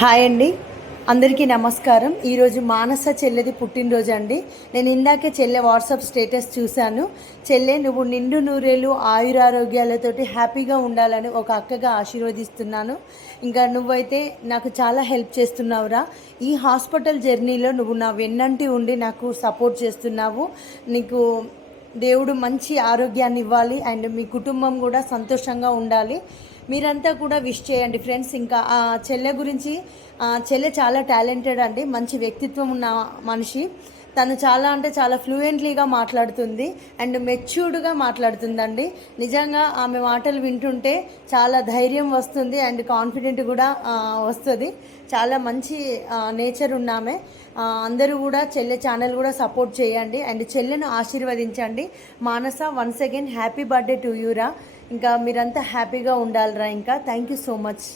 Hi అండి, అందరికీ నమస్కారం. ఈరోజు మానస చెల్లెది పుట్టినరోజు అండి. నేను ఇందాకే చెల్లె వాట్సాప్ స్టేటస్ చూశాను. చెల్లె, నువ్వు నిండు నూరేళ్ళు ఆయురారోగ్యాలతోటి హ్యాపీగా ఉండాలని ఒక అక్కగా ఆశీర్వదిస్తున్నాను. ఇంకా నువ్వైతే నాకు చాలా హెల్ప్ చేస్తున్నావురా. ఈ హాస్పిటల్ జర్నీలో నువ్వు నా వెన్నంటి ఉండి నాకు సపోర్ట్ చేస్తున్నావు. నీకు దేవుడు మంచి ఆరోగ్యాన్ని ఇవ్వాలి అండ్ మీ కుటుంబం కూడా సంతోషంగా ఉండాలి. మీరంతా కూడా విష్ చేయండి ఫ్రెండ్స్. ఇంకా ఆ చెల్లె గురించి, చెల్లె చాలా టాలెంటెడ్ అండి, మంచి వ్యక్తిత్వం ఉన్న మనిషి. తను చాలా అంటే చాలా ఫ్లూయెంట్లీగా మాట్లాడుతుంది అండ్ మెచ్యూర్డ్గా మాట్లాడుతుందండి. నిజంగా ఆమె మాటలు వింటుంటే చాలా ధైర్యం వస్తుంది అండ్ కాన్ఫిడెంట్ కూడా వస్తుంది. చాలా మంచి నేచర్ ఉన్నామే. అందరూ కూడా చెల్లె ఛానల్ కూడా సపోర్ట్ చేయండి అండ్ చెల్లెను ఆశీర్వదించండి. Manasa, once again happy birthday to యూరా. ఇంకా మీరంతా హ్యాపీగా ఉండాలిరా. ఇంకా థ్యాంక్ యూ సో మచ్.